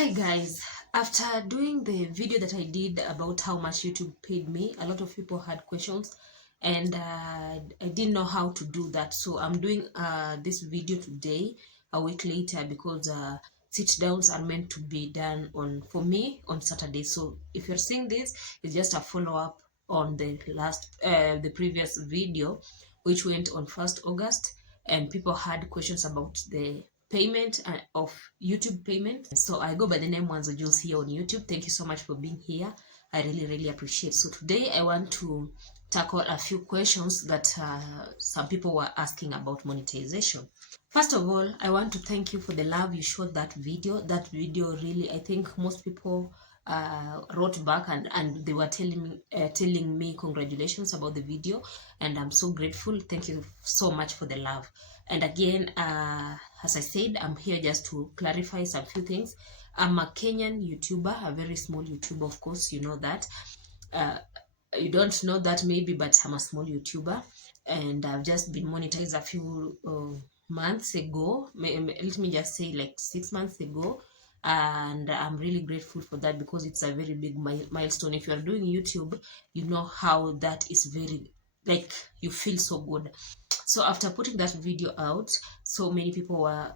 Hi guys, after doing the video that I did about how much YouTube paid me, a lot of people had questions and I didn't know how to do that. So I'm doing this video today, a week later, because sit downs are meant to be done for me on Saturday. So if you're seeing this, it's just a follow-up on the previous video, which went on 1st August, and people had questions about the payment of YouTube payment. So I go by the name Mwanzo Jules here on YouTube. Thank you so much for being here. I really appreciate. So today I want to tackle a few questions that some people were asking about monetization. First of all, I want to thank you for the love you showed that video. That video really, I think most people wrote back and they were telling me congratulations about the video, and I'm so grateful. Thank you so much for the love. And again, as I said, I'm here just to clarify some few things. I'm a Kenyan YouTuber, a very small YouTuber, of course, you know that. You don't know that maybe, but I'm a small YouTuber, and I've just been monetized a few months ago. Let me just say like 6 months ago, and I'm really grateful for that because it's a very big milestone. If you're doing YouTube, you know how that is very, like, you feel so good. So after putting that video out, so many people were,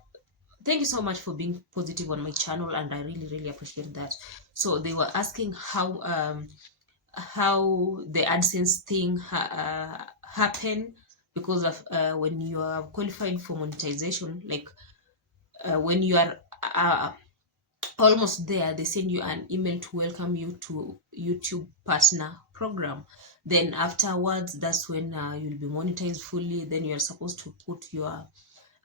thank you so much for being positive on my channel, and I really appreciate that. So they were asking how the AdSense thing happen, because of when you are qualified for monetization, like when you are almost there, they send you an email to welcome you to YouTube partner program. Then afterwards, that's when you'll be monetized fully. Then you're supposed to put your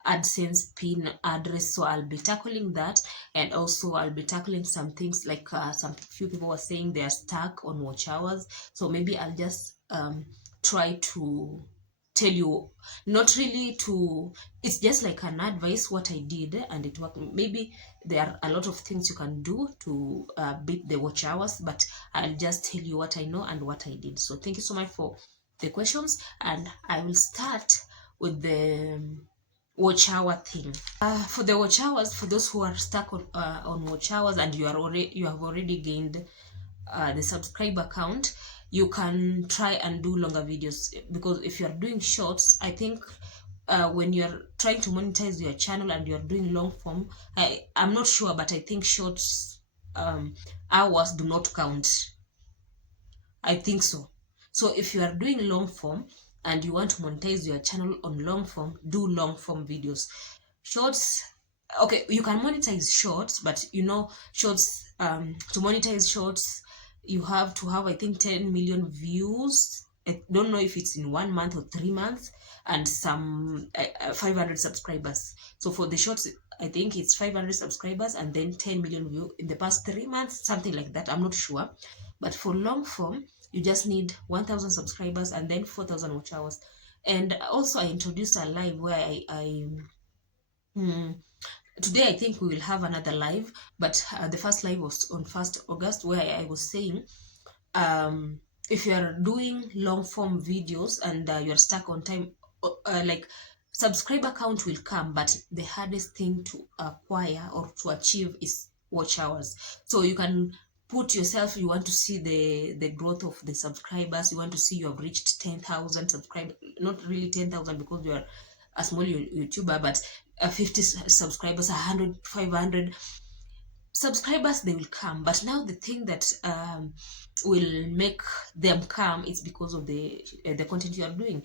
AdSense pin address. So I'll be tackling that, and also I'll be tackling some things like some few people were saying they are stuck on watch hours. So maybe I'll just try to tell you, not really to, it's just like an advice what I did and it worked. Maybe there are a lot of things you can do to beat the watch hours, but I'll just tell you what I know and what I did. So thank you so much for the questions, and I will start with the watch hour thing. For the watch hours, for those who are stuck on watch hours and you have already gained the subscriber count, you can try and do longer videos, because if you're doing shorts, I think when you're trying to monetize your channel and you're doing long form, I'm not sure, but I think shorts hours do not count. I think so. So if you are doing long form and you want to monetize your channel on long form, do long form videos. Shorts, okay, you can monetize shorts, but you know, shorts, to monetize shorts, you have to have, I think, 10 million views. I don't know if it's in 1 month or 3 months, and some 500 subscribers. So for the shorts, I think it's 500 subscribers and then 10 million views in the past 3 months, something like that. I'm not sure. But for long form, you just need 1,000 subscribers and then 4,000 watch hours. And also I introduced a live where today I think we will have another live, but the first live was on 1st August, where I was saying, if you are doing long form videos and you're stuck on time, like, subscriber count will come, but the hardest thing to acquire or to achieve is watch hours. So you can put yourself, you want to see the growth of the subscribers, you want to see you have reached 10,000 subscribers, not really 10,000 because you are a small YouTuber, but 50 subscribers, 100, 500 subscribers, they will come. But now the thing that will make them come is because of the content you are doing.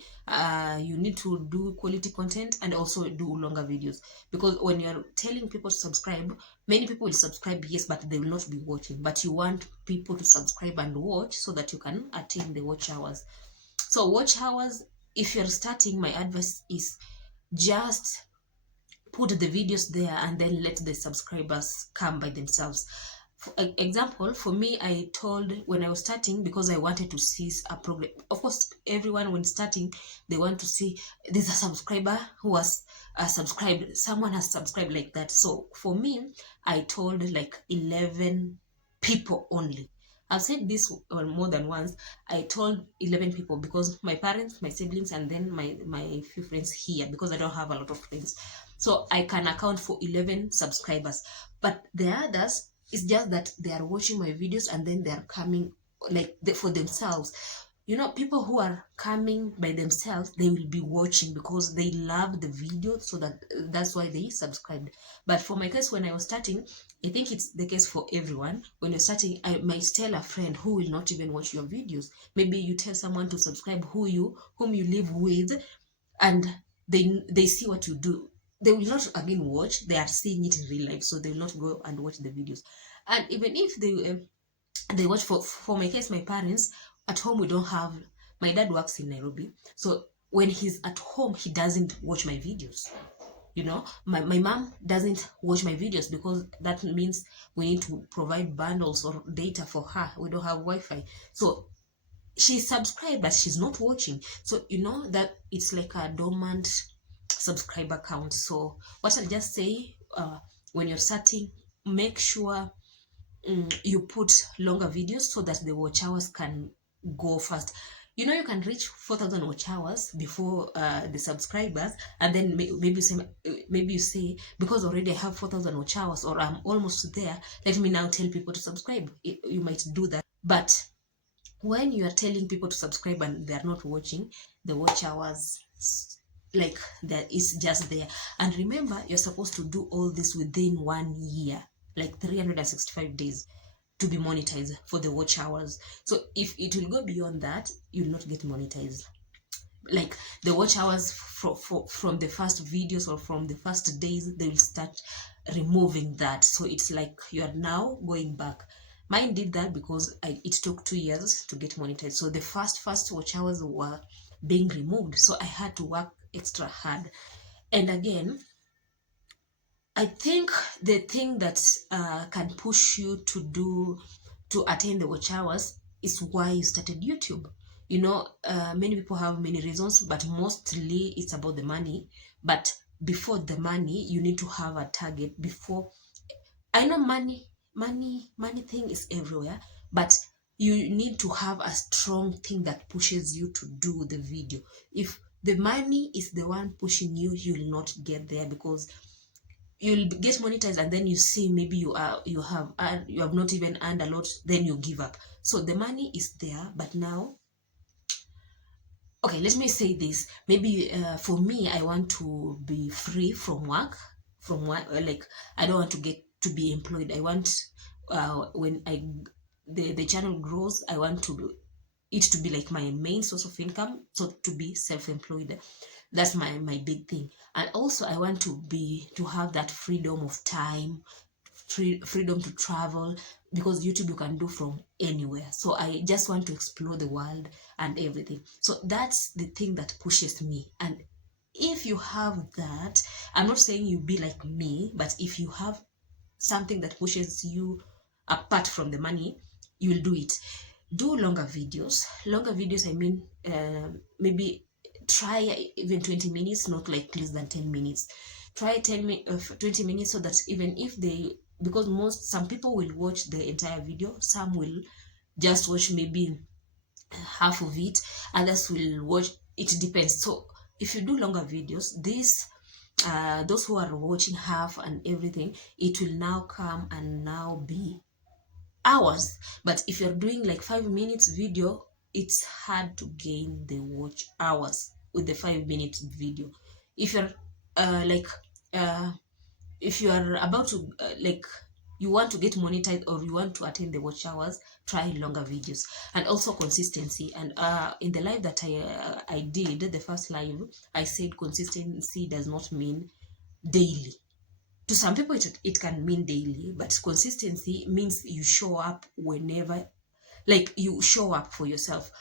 You need to do quality content and also do longer videos, because when you're telling people to subscribe, many people will subscribe, yes, but they will not be watching. But you want people to subscribe and watch so that you can attain the watch hours. So watch hours, if you're starting, my advice is just put the videos there and then let the subscribers come by themselves. For example, for me, I told when I was starting, because I wanted to see a progress. Of course, everyone when starting, they want to see there's a subscriber who has subscribed, someone has subscribed, like that. So for me, I told like 11 people only. I've said this more than once. I told 11 people because my parents, my siblings, and then my few friends here, because I don't have a lot of friends. So I can account for 11 subscribers. But the others, It's just that they are watching my videos and then they are coming like for themselves. You know, people who are coming by themselves, they will be watching because they love the video, so that's why they subscribed. But for my case, when I was starting, I think it's the case for everyone. When you're starting, I might tell a friend who will not even watch your videos. Maybe you tell someone to subscribe whom you live with, and they see what you do. They will not again watch. They are seeing it in real life, so they will not go and watch the videos. And even if they watch, for my case, my parents at home, we don't have, my dad works in Nairobi, so when he's at home he doesn't watch my videos. You know, my mom doesn't watch my videos because that means we need to provide bundles or data for her. We don't have Wi-Fi, so she's subscribed but she's not watching. So you know that it's like a dormant subscriber count. So what I'll just say, when you're starting, make sure you put longer videos so that the watch hours can go fast. You know, you can reach 4,000 watch hours before the subscribers, and then maybe you say, because already I have 4,000 watch hours, or I'm almost there, let me now tell people to subscribe. You might do that, but when you are telling people to subscribe and they are not watching, the watch hours, like, that is just there. And remember, you're supposed to do all this within 1 year, like 365 days, to be monetized for the watch hours. So if it will go beyond that, you'll not get monetized. Like the watch hours from the first videos or from the first days, they will start removing that. So it's like you are now going back. Mine did that because it took 2 years to get monetized. So the first watch hours were being removed, so I had to work extra hard. And again, I think the thing that can push you to attain the watch hours is why you started YouTube. You know, many people have many reasons, but mostly it's about the money. But before the money, you need to have a target. Before, I know money thing is everywhere, but you need to have a strong thing that pushes you to do the video. If the money is the one pushing you, you'll not get there, because you'll get monetized and then you see maybe you have not even earned a lot, then you give up. So the money is there, but now, okay, let me say this. Maybe for me, I want to be free from work, like, I don't want to get to be employed. I want, when the channel grows, I want it to be like my main source of income, so to be self-employed. That's my big thing. And also I want to have that freedom of time, freedom to travel, because YouTube you can do from anywhere. So I just want to explore the world and everything. So that's the thing that pushes me. And if you have that, I'm not saying you be like me, but if you have something that pushes you apart from the money, you will do it. Do longer videos, I mean, maybe try even 20 minutes, not like less than 10 minutes. Try 20 minutes, so that even if because some people will watch the entire video, some will just watch maybe half of it, others will watch, it depends. So if you do longer videos, those who are watching half and everything, it will now come and now be hours. But if you're doing like 5 minutes video, it's hard to gain the watch hours with the 5 minutes video. If you're like if you are about to like, you want to get monetized or you want to attain the watch hours, try longer videos. And also consistency. And in the live that I did, the first live, I said consistency does not mean daily. To some people it can mean daily, but consistency means you show up whenever, like, you show up for yourself.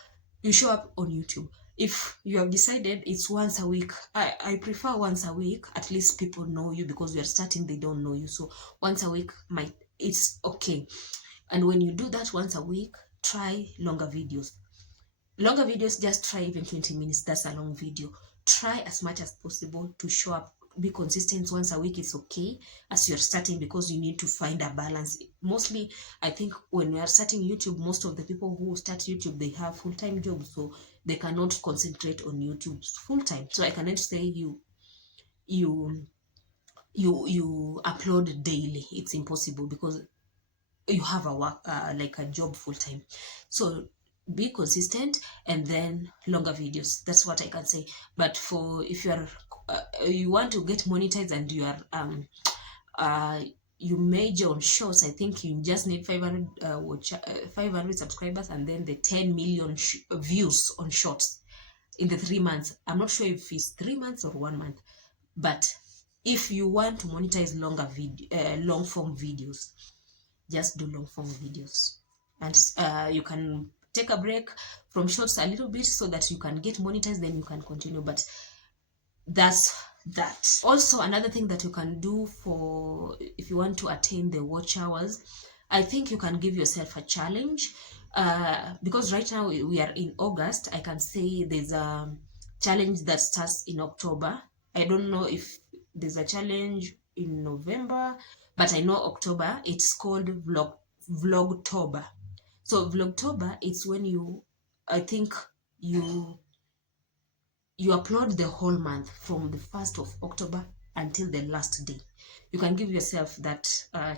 You show up on YouTube. If you have decided it's once a week, I prefer once a week. At least people know you, because we are starting, they don't know you. So once a week, it's okay. And when you do that once a week, try longer videos. Just try even 20 minutes. That's a long video. Try as much as possible to show up. Be consistent. Once a week is okay as you're starting, because you need to find a balance. Mostly, I think when we are starting YouTube, most of the people who start YouTube, they have full-time jobs, so they cannot concentrate on YouTube full-time. So I cannot say you upload daily. It's impossible, because you have a work like a job full time. So be consistent, and then longer videos. That's what I can say. But for if you want to get monetized and you are uh you major on shorts, I think you just need 500 500 subscribers, and then the 10 million views on shorts in the 3 months. I'm not sure if it's 3 months or 1 month, but if you want to monetize longer video long form videos, just do long form videos. And you can take a break from shorts a little bit so that you can get monetized, then you can continue. But that's that. Also, another thing that you can do for if you want to attain the watch hours, I think you can give yourself a challenge. Because right now we are in August, I can say there's a challenge that starts in October. I don't know if there's a challenge in November, but I know October. It's called Vlogtober. So Vlogtober, it's when I think you you upload the whole month from the 1st of October until the last day. You can give yourself that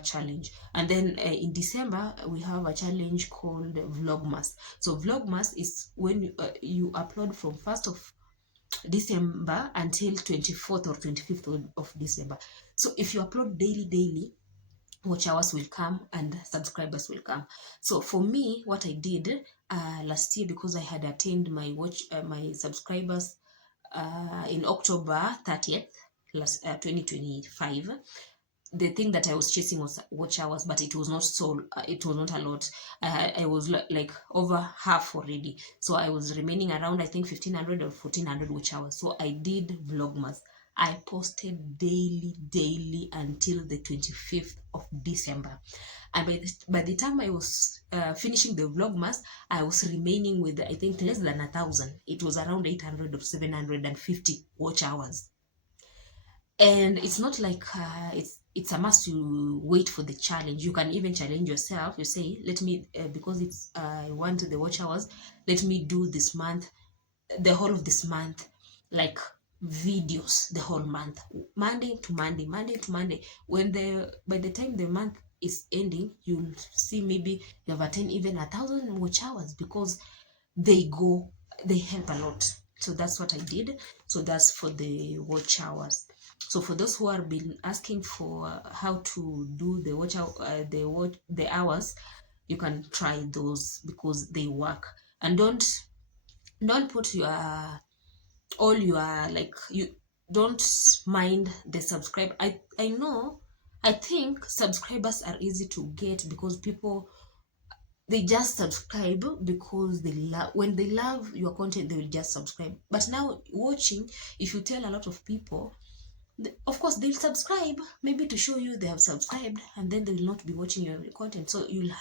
challenge. And then in December, we have a challenge called Vlogmas. So Vlogmas is when you upload from 1st of December until 24th or 25th of December. So if you upload daily, watch hours will come and subscribers will come. So for me, what I did last year, because I had attained my my subscribers in October 30th, 2025. The thing that I was chasing was watch hours, but it was not it was not a lot. I was like over half already. So I was remaining around, I think, 1500 or 1400 watch hours. So I did Vlogmas. I posted daily until the 25th of December. And by the time I was finishing the Vlogmas, I was remaining with, I think, less than 1,000. It was around 800 or 750 watch hours. And it's not like it's a must to wait for the challenge. You can even challenge yourself. You say, let me, because it's I want the watch hours, let me do this month, the whole of this month, like videos the whole month, Monday to Monday. By the time the month is ending, you'll see maybe you have attained even 1,000 watch hours, because they help a lot. So that's what I did. So that's for the watch hours. So for those who have been asking for how to do the the hours, you can try those because they work. And don't put your all your, like, you don't mind the subscribe. I know, I think subscribers are easy to get because people, they just subscribe because they love, when they love your content, they will just subscribe. But now watching, if you tell a lot of people, of course they'll subscribe, maybe to show you they have subscribed, and then they will not be watching your content. So you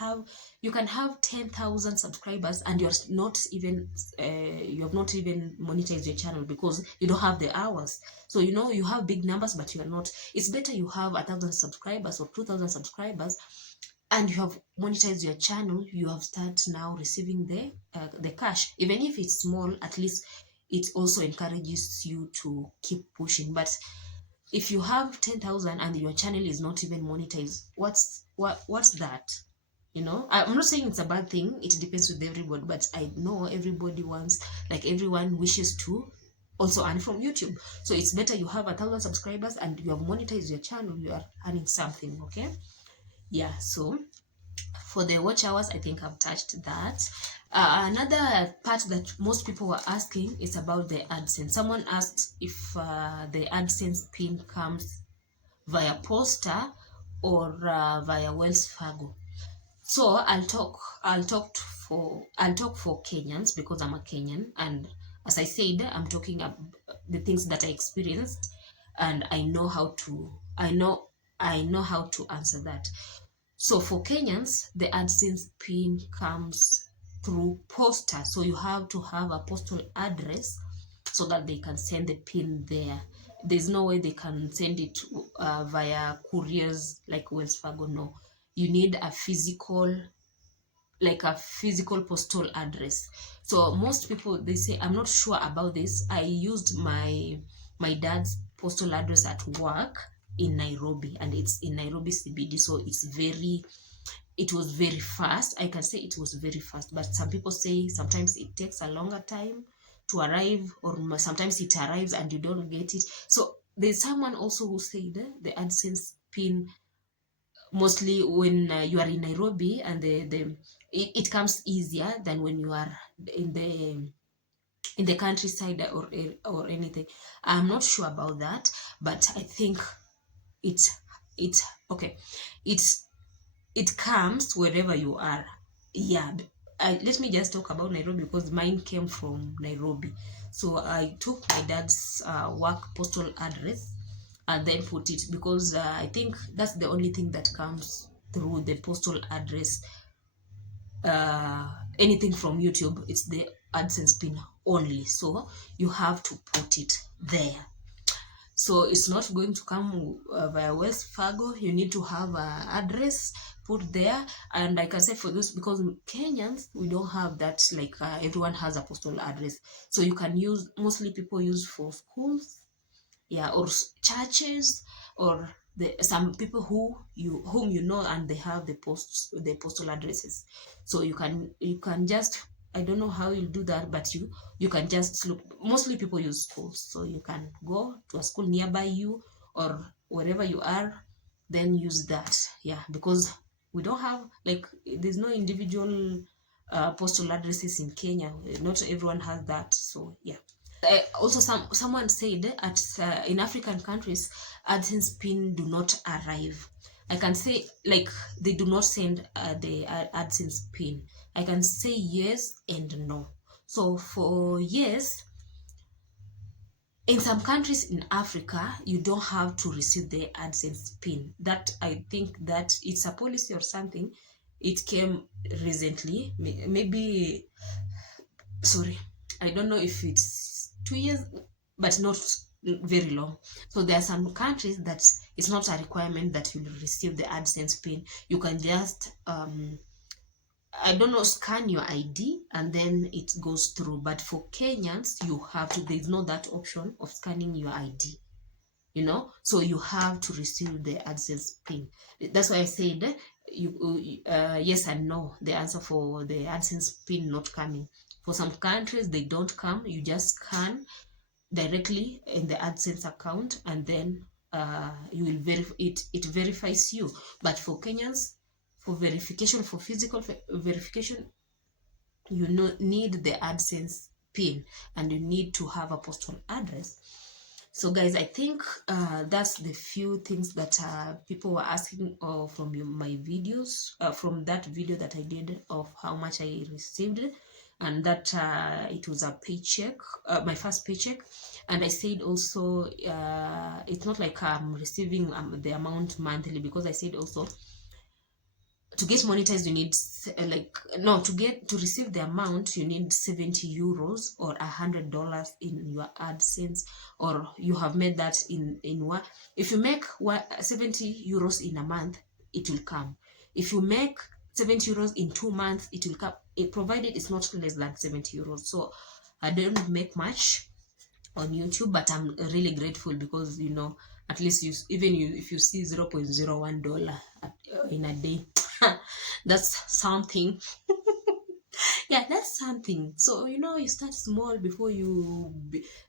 can have 10,000 subscribers and you're not even you have not even monetized your channel because you don't have the hours. So you have big numbers, but you are not. It's better you have 1,000 subscribers or 2,000 subscribers and you have monetized your channel. You have started now receiving the cash, even if it's small. At least it also encourages you to keep pushing. But if you have 10,000 and your channel is not even monetized, what's that? I'm not saying it's a bad thing. It depends with everybody, but I know everybody wants, like, everyone wishes to also earn from YouTube. So it's better you have 1,000 subscribers and you have monetized your channel. You are earning something. Okay, yeah. So for the watch hours, I think I've touched that. Another part that most people were asking is about the AdSense. Someone asked if the AdSense pin comes via Poster or via Wells Fargo. So I'll talk for Kenyans because I'm a Kenyan, and as I said, I'm talking about the things that I experienced, and I know how to answer that. So for Kenyans, the AdSense pin comes through Poster. So you have to have a postal address so that they can send the pin there. There's no way they can send it via couriers like Wells Fargo. No, you need a physical postal address. So most people, they say, I'm not sure about this. I used my dad's postal address at work in Nairobi, and it's in Nairobi CBD, so it's very it was very fast. I can say it was very fast, but some people say sometimes it takes a longer time to arrive, or sometimes it arrives and you don't get it. So there's someone also who said the AdSense pin, mostly when you are in Nairobi, and it comes easier than when you are in the countryside or anything. I'm not sure about that, but I think it's it's okay. It's it comes wherever you are. Yeah. Let me just talk about Nairobi because mine came from Nairobi. So I took my dad's work postal address and then put it, because I think that's the only thing that comes through the postal address. Anything from YouTube, it's the AdSense pin only. So you have to put it there. So it's not going to come via West Fargo. You need to have an address put there. And like I said, for those, because Kenyans, we don't have that, like everyone has a postal address. So you can use, mostly people use for schools, yeah, or churches, or some people whom you know, and they have the postal addresses. So you can just, I don't know how you do that, but you can just look. Mostly people use schools, so you can go to a school nearby you, or wherever you are, then use that. Yeah, because we don't have, like, there's no individual postal addresses in Kenya. Not everyone has that, so yeah. Also, someone said at in African countries, AdSense pin do not arrive. I can say, like, they do not send the AdSense pin. I can say yes and no. So for yes, in some countries in Africa, you don't have to receive the AdSense pin. That, I think that it's a policy or something. It came recently, maybe, sorry, I don't know if it's 2 years, but not very long. So there are some countries that it's not a requirement that you receive the AdSense pin. You can just I don't know, scan your ID and then it goes through. But for Kenyans, you have to, there's no that option of scanning your ID, so you have to receive the AdSense pin. That's why I said yes and no, the answer for the AdSense pin not coming. For some countries, they don't come. You just scan directly in the AdSense account, and then you will verify it. It verifies you. But for Kenyans, for verification, for physical verification, you need the AdSense pin, and you need to have a postal address. So guys, I think that's the few things that people were asking from my videos, from that video that I did of how much I received, and that it was a paycheck, my first paycheck. And I said also, it's not like I'm receiving the amount monthly, because I said also, to get monetized, you need to receive the amount, you need 70 euros or $100 in your AdSense, or you have made that in what. If you make 70 euros in a month, it will come. If you make 70 euros in 2 months, it will come, provided it's not less than 70 euros. So I don't make much on YouTube, but I'm really grateful, because at least if you see $0.01 in a day, that's something. Yeah, that's something. So you start small before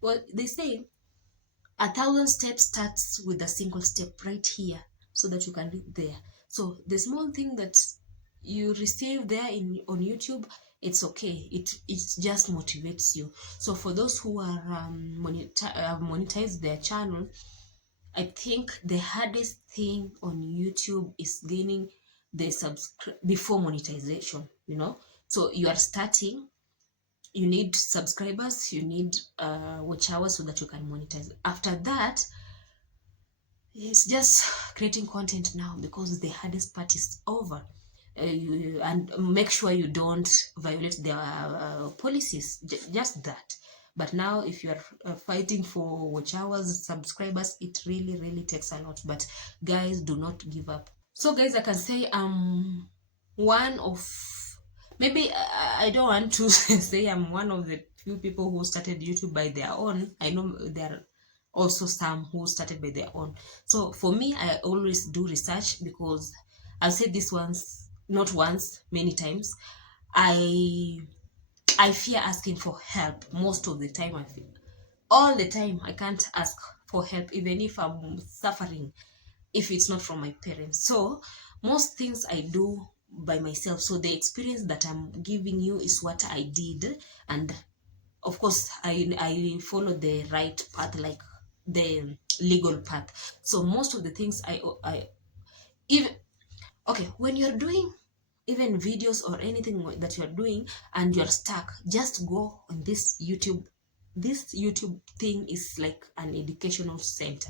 well, they say 1,000 steps starts with a single step right here, so that you can reach there. So the small thing that you receive there on YouTube, it's okay. It just motivates you. So for those who are monetize their channel, I think the hardest thing on YouTube is gaining the before monetization. So you are starting, you need subscribers, you need watch hours, so that you can monetize. After that, it's just creating content now, because the hardest part is over. And make sure you don't violate their policies, just that. But now, if you are fighting for watch hours, subscribers, it really, really takes a lot. But guys, do not give up. So guys, I can say I'm one of, maybe I don't want to say I'm one of the few people who started YouTube by their own. I know there are also some who started by their own. So for me, I always do research, because I'll say this once, not once, many times. I fear asking for help most of the time. I feel all the time I can't ask for help, even if I'm suffering, if it's not from my parents. So most things I do by myself. So the experience that I'm giving you is what I did, and of course I follow the right path, like the legal path. So most of the things I even okay, when you're doing even videos or anything that you're doing and you're stuck, just go on this YouTube. This YouTube thing is like an educational center.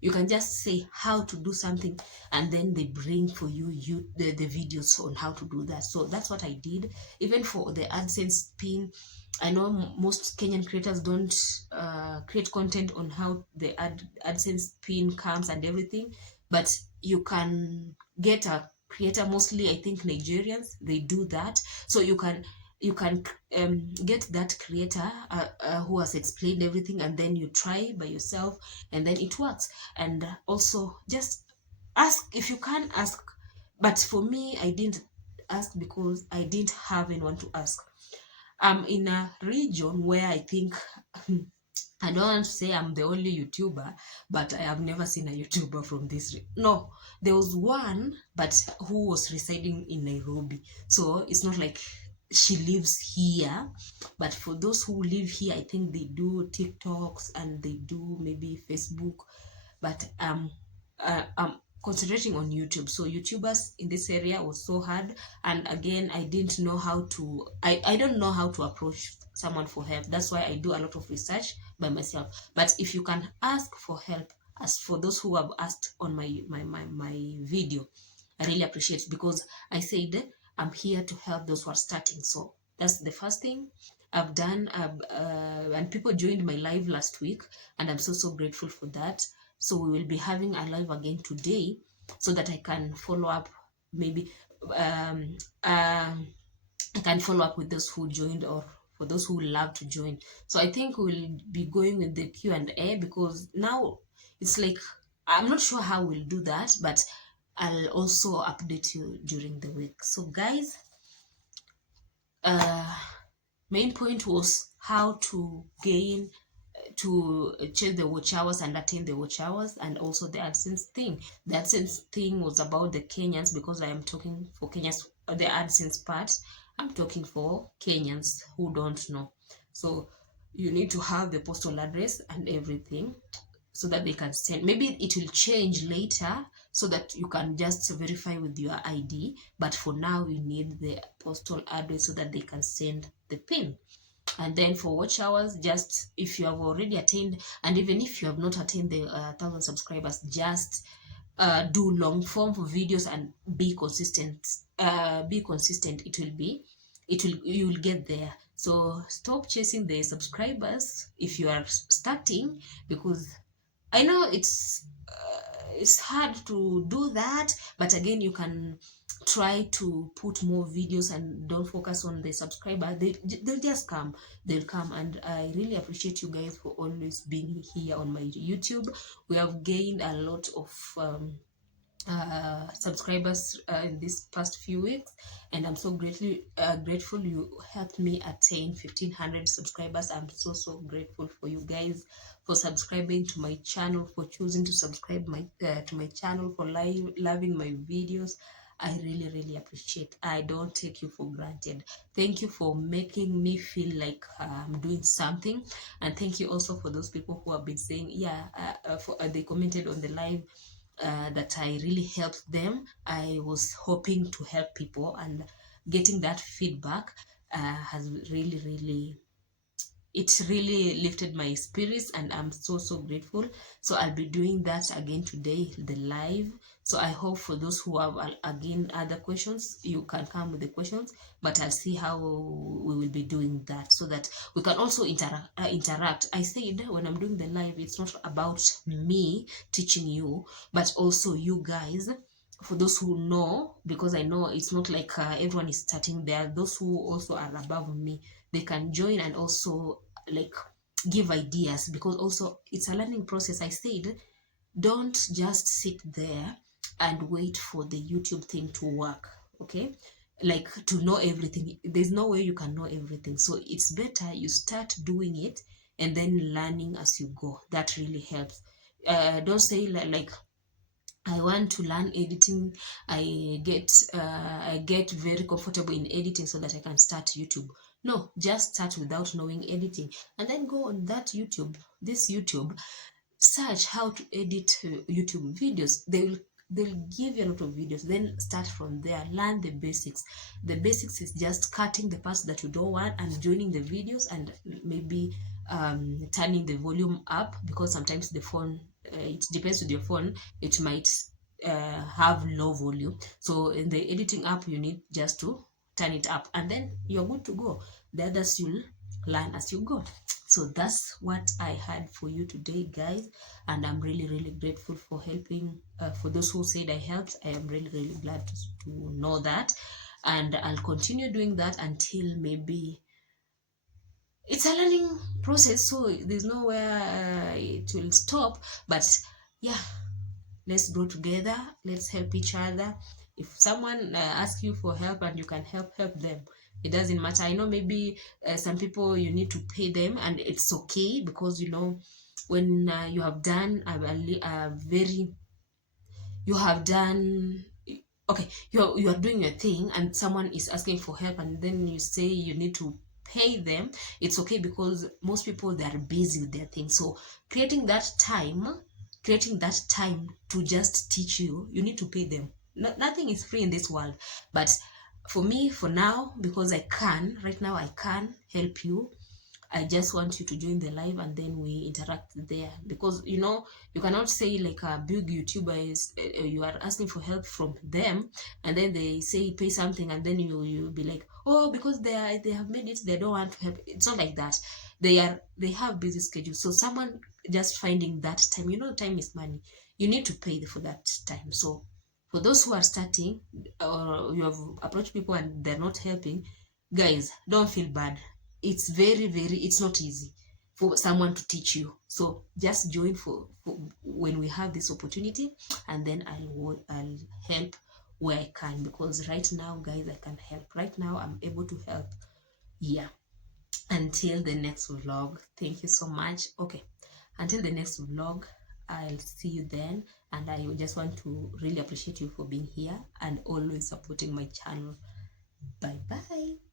You can just say how to do something, and then they bring for you the videos on how to do that. So that's what I did. Even for the AdSense pin, I know most Kenyan creators don't create content on how the AdSense pin comes and everything, but you can get a creator, mostly I think Nigerians, they do that. So you can get that creator who has explained everything, and then you try by yourself, and then it works. And also just ask if you can ask. But for me, I didn't ask because I didn't have anyone to ask. I'm in a region where I think I don't want to say I'm the only YouTuber, but I have never seen a YouTuber from this. No, there was one, but who was residing in Nairobi. So it's not like she lives here. But for those who live here, I think they do TikToks and they do maybe Facebook. But I'm concentrating on YouTube. So YouTubers in this area was so hard. And again, I didn't know how to, I don't know how to approach someone for help. That's why I do a lot of research by myself. But if you can ask for help, as for those who have asked on my video, I really appreciate it, because I said I'm here to help those who are starting. So that's the first thing I've done. And people joined my live last week, and I'm so grateful for that. So we will be having a live again today, so that I can follow up. Maybe um, um, I can follow up with those who joined, or for those who love to join. So I think we'll be going with the Q&A, because now it's like I'm not sure how we'll do that, but I'll also update you during the week. So guys, uh, main point was how to gain, to change the watch hours and attain the watch hours, and also the AdSense thing. The AdSense thing was about the Kenyans, because I am talking for Kenyans. The AdSense part, I'm talking for Kenyans who don't know. So you need to have the postal address and everything, so that they can send. Maybe it will change later, so that you can just verify with your ID. But for now, you need the postal address so that they can send the pin. And then for watch hours, just if you have already attained, and even if you have not attained the 1,000 subscribers, just do long form videos and be consistent. Be consistent. You will get there. So stop chasing the subscribers if you are starting, because I know it's hard to do that, but again, you can try to put more videos and don't focus on the subscriber. They'll just come. They'll come, and I really appreciate you guys for always being here on my YouTube. We have gained a lot of subscribers in these past few weeks, and I'm so grateful you helped me attain 1,500 subscribers. I'm so grateful for you guys, for subscribing to my channel, for choosing to subscribe to my channel, for loving my videos. I really appreciate. I don't take you for granted. Thank you for making me feel like I'm doing something, and thank you also for those people who have been saying, yeah, they commented on the live that I really helped them. I was hoping to help people, and getting that feedback has it really lifted my spirits, and I'm so grateful. So I'll be doing that again today, the live. So I hope for those who have again other questions, you can come with the questions, but I'll see how we will be doing that, so that we can also interact. I said when I'm doing the live, it's not about me teaching you, but also you guys. For those who know, because I know it's not like everyone is starting there, those who also are above me, they can join and also like give ideas, because also it's a learning process. I said don't just sit there and wait for the YouTube thing to work. okay? Like to know everything. There's no way you can know everything. So it's better you start doing it and then learning as you go. That really helps. Don't say like I want to learn editing. I get very comfortable in editing so that I can start YouTube. No, just start without knowing editing, and then go on that YouTube, this YouTube, search how to edit YouTube videos. They'll give you a lot of videos. Then start from there. Learn the basics. The basics is just cutting the parts that you don't want and joining the videos, and maybe turning the volume up, because sometimes the phone, it depends on your phone, it might have low volume. So in the editing app, you need just to turn it up, and then you're good to go. The others you'll learn as you go. So that's what I had for you today, guys, and I'm really really grateful for helping, for those who said I helped. I am really really glad to know that, and I'll continue doing that until maybe it's a learning process, so there's nowhere it will stop. But yeah, let's grow together, let's help each other. If someone asks you for help and you can help them, it doesn't matter. I know maybe some people you need to pay them, and it's okay, because you know, when you have done a very, you have done, okay, you are doing your thing and someone is asking for help, and then you say you need to pay them, it's okay, because most people, they are busy with their thing. So creating that time to just teach you, you need to pay them. Nothing is free in this world. But for me, for now, because I can right now, I can help you. I just want you to join the live, and then we interact there, because you know, you cannot say like a big YouTuber is you are asking for help from them, and then they say pay something, and then you be like, oh, because they have made it, they don't want to help. It's not like that. They have busy schedules. So someone just finding that time, you know, time is money. You need to pay for that time. So for those who are starting, or you have approached people and they're not helping, guys, don't feel bad. It's very very, it's not easy for someone to teach you. So just join for when we have this opportunity, and then I'll help where I can, because right now, guys, I can help. Right now I'm able to help. Yeah. Until the next vlog, thank you so much. Okay, until the next vlog, I'll see you then. And I just want to really appreciate you for being here and always supporting my channel. Bye bye.